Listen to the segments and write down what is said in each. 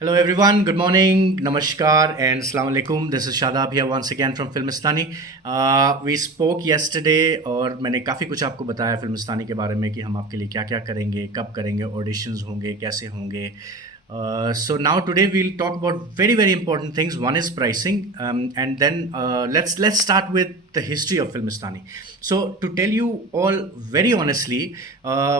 Hello everyone, good morning, namaskar and assalamu alaikum. This is Shadab here once again from Filmistani. We spoke yesterday और मैंने काफ़ी कुछ आपको बताया फिल्मिस्तानी के बारे में कि हम आपके लिए क्या-क्या करेंगे, कब करेंगे, ऑडिशंस होंगे, कैसे होंगे. So now today we'll talk about very important things. One is pricing, and then let's start with the history of Filmistani. So to tell you all very honestly,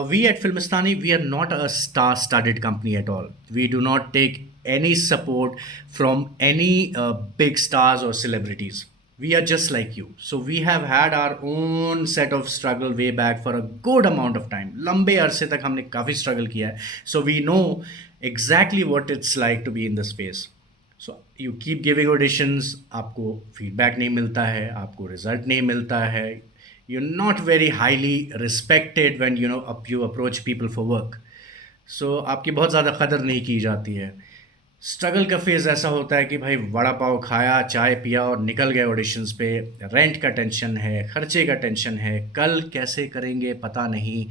we at Filmistani we are not a star-studded company at all. We do not take any support from any big stars or celebrities. We are just like you. So we have had our own set of struggle way back for a good amount of time. लंबे अरसे तक हमने काफ़ी struggle किया है. So we know exactly what it's like to be in this space. So you keep giving auditions, आपको feedback नहीं मिलता है, आपको result नहीं मिलता है. You're not very highly respected when you approach people for work. सो आपकी बहुत ज़्यादा कदर नहीं की जाती है. स्ट्रगल का फेज़ ऐसा होता है कि भाई वड़ा पाव खाया, चाय पिया और निकल गए ऑडिशंस पे. रेंट का टेंशन है, खर्चे का टेंशन है, कल कैसे करेंगे पता नहीं,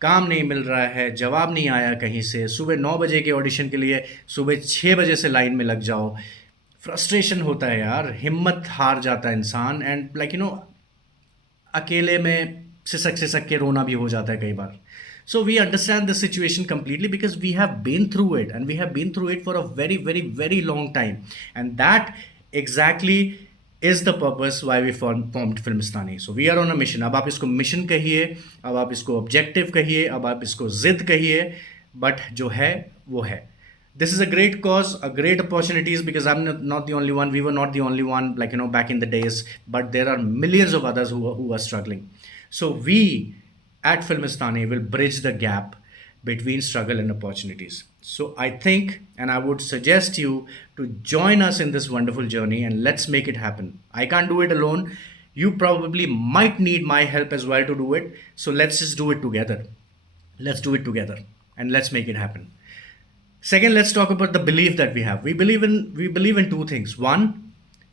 काम नहीं मिल रहा है, जवाब नहीं आया कहीं से. सुबह 9 बजे के ऑडिशन के लिए सुबह 6 बजे से लाइन में लग जाओ. फ्रस्ट्रेशन होता है यार, हिम्मत हार जाता है इंसान. एंड अकेले में सिसक सिसक के रोना भी हो जाता है कई बार. So we understand the situation completely because we have been through it, and we have been through it for a very long time. And that exactly is the purpose why we formed Filmistani. So we are on a mission. अब आप इसको mission कहिए, अब आप इसको objective कहिए, अब आप इसको जिद कहिए, बट जो है वो है. This is a great cause, a great opportunities, because I'm not the only one. We were not the only one, back in the days, but there are millions of others who are struggling. So we at Filmistani will bridge the gap between struggle and opportunities. So I think, and I would suggest you to join us in this wonderful journey, and let's make it happen. I can't do it alone. You probably might need my help as well to do it. So let's just do it together. Let's do it together and let's make it happen. Second, let's talk about the belief that we have. We believe in two things. One,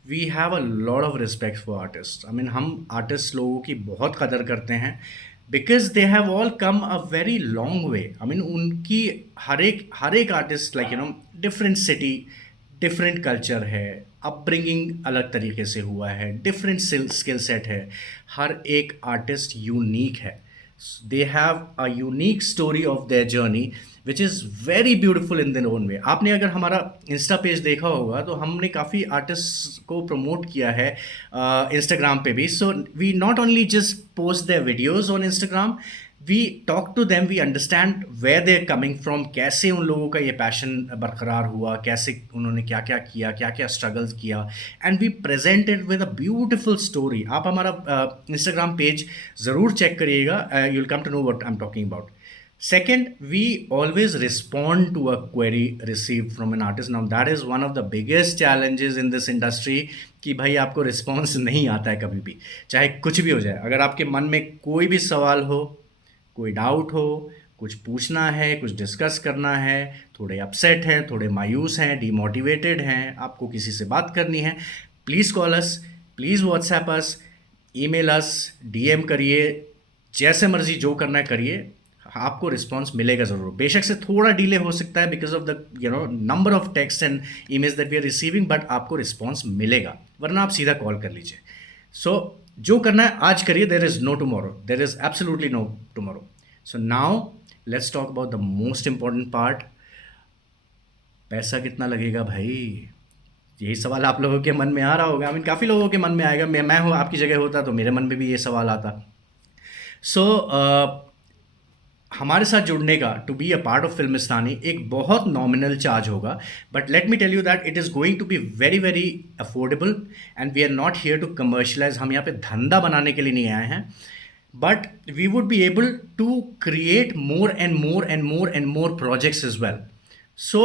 we have a lot of respect for artists. I mean, हम artists लोगों की बहुत कदर करते हैं because they have all come a very long way. I mean, उनकी हर एक artist different city, different culture है, अपब्रिंगिंग अलग तरीके से हुआ है, डिफरेंट स्किल सेट है. हर एक आर्टिस्ट यूनिक है. They have a unique story of their journey which is very beautiful in their own way. आपने अगर हमारा इंस्टा पेज देखा होगा तो हमने काफ़ी आर्टिस्ट को प्रमोट किया है इंस्टाग्राम पे भी. So we not only just post their videos on Instagram, we talk to them, we understand where they are coming from, कैसे उन लोगों का ये पैशन बरकरार हुआ, कैसे उन्होंने क्या क्या किया, क्या क्या स्ट्रगल्स किया, and we present it with a beautiful story. आप हमारा इंस्टाग्राम पेज ज़रूर चेक करिएगा, you will come to know what I am talking about. Second, we always respond to a query received from an artist. Now that is one of the biggest challenges in this industry कि भाई आपको response नहीं आता है कभी भी, चाहे कुछ भी हो जाए. अगर आपके मन में कोई भी सवाल हो, कोई डाउट हो, कुछ पूछना है, कुछ डिस्कस करना है, थोड़े अपसेट हैं, थोड़े मायूस हैं, डीमोटिवेटेड हैं, आपको किसी से बात करनी है, please call us, please WhatsApp us, email us, DM करिए, जैसे मर्जी जो करना है करिए, आपको रिस्पॉन्स मिलेगा ज़रूर. बेशक से थोड़ा डिले हो सकता है because of the number of text and emails that we are receiving, but आपको रिस्पॉन्स मिलेगा, वरना आप सीधा कॉल कर लीजिए. सो जो करना है आज करिए. There is no tomorrow, there is absolutely no tomorrow. So now let's talk about the most important part. पैसा कितना लगेगा भाई? यही सवाल आप लोगों के मन में आ रहा होगा. काफ़ी लोगों के मन में आएगा. मैं हूँ आपकी जगह होता तो मेरे मन में भी ये सवाल आता. सो हमारे साथ जुड़ने का, to be a part of Filmistani, एक बहुत नॉमिनल चार्ज होगा, but let me tell you that it is going to be very affordable, and we are not here to commercialise. हम यहाँ पे धंधा बनाने के लिए नहीं आए हैं, but we would be able to create more and more and more and more projects as well. So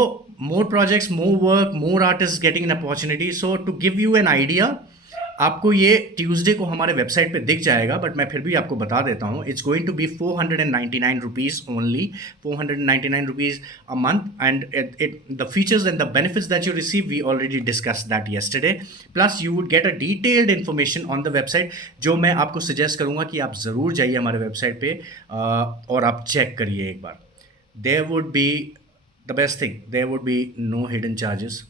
more projects, more work, more artists getting an opportunity. So to give you an idea, आपको ये Tuesday को हमारे website पे दिख जाएगा, but मैं फिर भी आपको बता देता हूँ. It's going to be 499 rupees only, 499 rupees a month. And the features and the benefits that you receive, we already discuss that yesterday. Plus you would get a detailed information on the website, जो मैं आपको suggest करूँगा कि आप ज़रूर जाइए हमारे website पे और आप चेक करिए एक बार. There would be the best thing, there would be no hidden charges,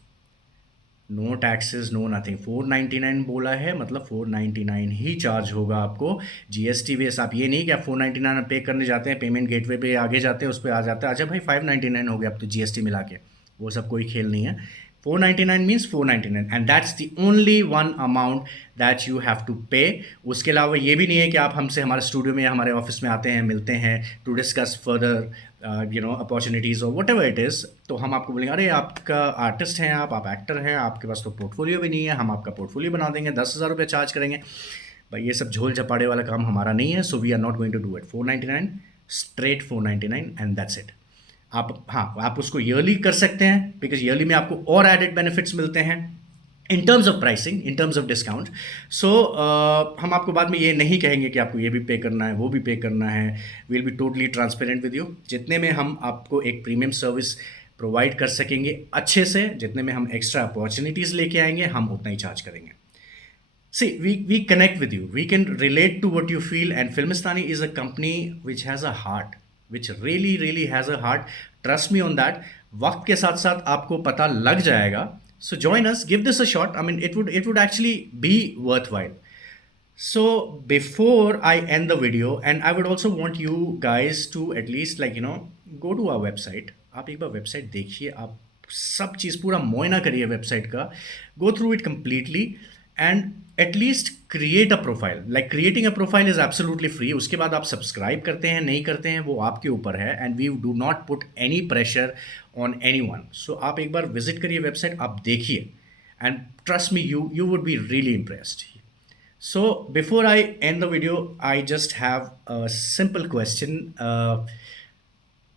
no taxes, no nothing. 499 बोला है मतलब 499 ही चार्ज होगा आपको जीएसटी बेस। आप ये नहीं कि आप 499 पे करने जाते हैं, पेमेंट गेटवे पे आगे जाते हैं, उस पर आ जाता है अच्छा भाई 599 हो गया अब तो जीएसटी मिला के। वो सब कोई खेल नहीं है। 499 means 499 and that's the only one amount that you have to pay. उसके अलावा ये भी नहीं है कि आप हमसे हमारे स्टूडियो में या हमारे ऑफिस में आते हैं, मिलते हैं टू डिस्कस फर्दर अपॉर्चुनिटीज़ और वट एवर इट इज़। तो हम आपको बोलेंगे अरे आपका आर्टिस्ट हैं, आप एक्टर हैं, आपके पास तो पोर्टफोलियो भी नहीं है, हम आपका पोर्टफोलियो बना देंगे, 10,000 रुपये चार्ज करेंगे। भाई ये सब झोल झपाड़े वाला काम हमारा नहीं है। So we are not going to do it. 499 straight 499 and that's it. आप उसको ईयरली कर सकते हैं बिकॉज ईयरली में आपको और एडेड बेनिफिट्स मिलते हैं in terms of pricing, in terms of discount. So हम आपको बाद में ये नहीं कहेंगे कि आपको ये भी पे करना है, वो भी पे करना है। Will be totally transparent with you. जितने में हम आपको एक प्रीमियम सर्विस प्रोवाइड कर सकेंगे अच्छे से, जितने में हम एक्स्ट्रा अपॉर्चुनिटीज़ लेके आएंगे, हम उतना ही चार्ज करेंगे। See, we connect with you. We can relate to what you feel. And Filmistani is a company which has a heart, which really, really has a heart. Trust me on that. वक्त के साथ साथ आपको पता लग जाएगा. So join us. Give this a shot. I mean, it would actually be worthwhile. So before I end the video, and I would also want you guys to at least go to our website. आप एक बार website देखिए, आप सब चीज़ पूरा मुआयना करिए website का, go through it completely and at least create a profile. Like creating a profile is absolutely free. उसके बाद आप सब्सक्राइब करते हैं नहीं करते हैं वो आपके ऊपर है and we do not put any pressure on anyone. So आप एक बार विजिट करिए वेबसाइट, आप देखिए and trust me, you would be really impressed. So before I end the video, I just have a simple question,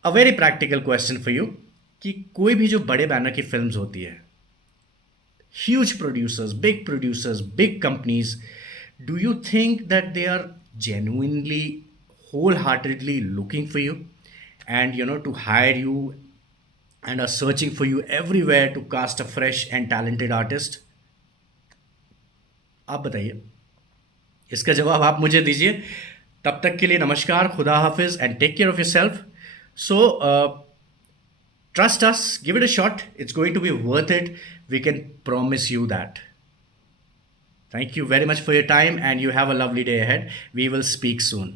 a very practical question for you कि कोई भी जो बड़े बैनर की फिल्म्स होती है, huge producers, big companies, do you think that they are genuinely, wholeheartedly looking for you and to hire you and are searching for you everywhere to cast a fresh and talented artist? आप बताइए, इसका जवाब आप मुझे दीजिए। तब तक के लिए नमस्कार, खुदा हाफिज and take care of yourself. So trust us, give it a shot. It's going to be worth it. We can promise you that. Thank you very much for your time and you have a lovely day ahead. We will speak soon.